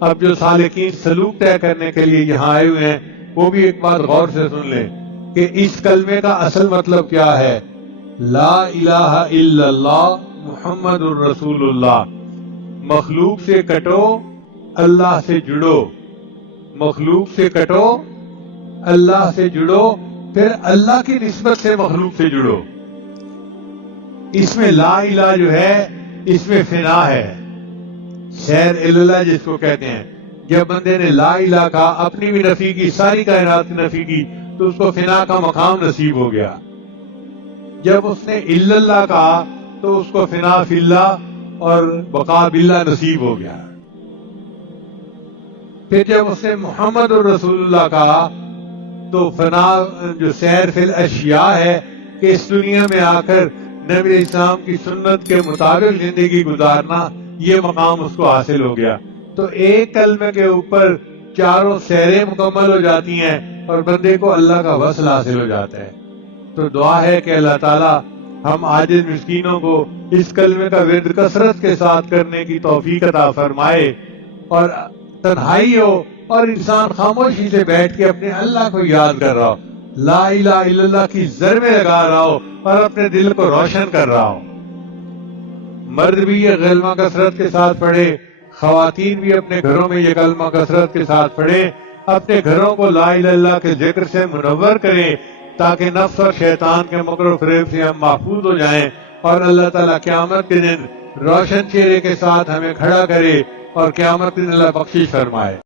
اب جو سالکین سلوک طے کرنے کے لیے یہاں آئے ہوئے ہیں وہ بھی ایک بات غور سے سن لیں کہ اس کلمے کا اصل مطلب کیا ہے؟ لا الہ الا اللہ محمد الرسول اللہ۔ مخلوق سے کٹو، اللہ سے جڑو، مخلوق سے کٹو، اللہ سے جڑو، پھر اللہ کی نسبت سے مخلوق سے جڑو۔ اس میں لا الہ جو ہے اس میں فنا ہے، سیر اللہ جس کو کہتے ہیں۔ جب بندے نے لا الہ کہا، اپنی بھی نفی کی، ساری کائنات کی نفی کی، تو اس کو فنا کا مقام نصیب ہو گیا۔ جب اس نے الا اللہ کہا تو اس کو فنا فی اللہ اور بقا باللہ نصیب ہو گیا۔ پھر جب اس نے محمد الرسول اللہ کہا تو فنا جو سیر فی الاشیاء ہے کہ اس دنیا میں آ کر نبی اسلام کی سنت کے مطابق زندگی گزارنا، یہ مقام اس کو حاصل ہو گیا۔ تو ایک کلمے کے اوپر چاروں سیریں مکمل ہو جاتی ہیں اور بندے کو اللہ کا وصل حاصل ہو جاتا ہے۔ تو دعا ہے کہ اللہ تعالیٰ ہم عاجز مسکینوں کو اس کلمے کا ورد کثرت کے ساتھ کرنے کی توفیق عطا فرمائے، اور تنہائی ہو اور انسان خاموشی سے بیٹھ کے اپنے اللہ کو یاد کر رہا ہو، لا الہ الا اللہ کی ضربیں لگا رہا ہو اور اپنے دل کو روشن کر رہا ہو۔ مرد بھی یہ کلمہ کثرت کے ساتھ پڑھے، خواتین بھی اپنے گھروں میں یہ کلمہ کثرت کے ساتھ پڑھیں، اپنے گھروں کو لا الہ الا اللہ کے ذکر سے منور کریں تاکہ نفس اور شیطان کے مکر و فریب سے ہم محفوظ ہو جائیں، اور اللہ تعالیٰ قیامت کے دن روشن چہرے کے ساتھ ہمیں کھڑا کرے اور قیامت کے دن اللہ بخشش فرمائے۔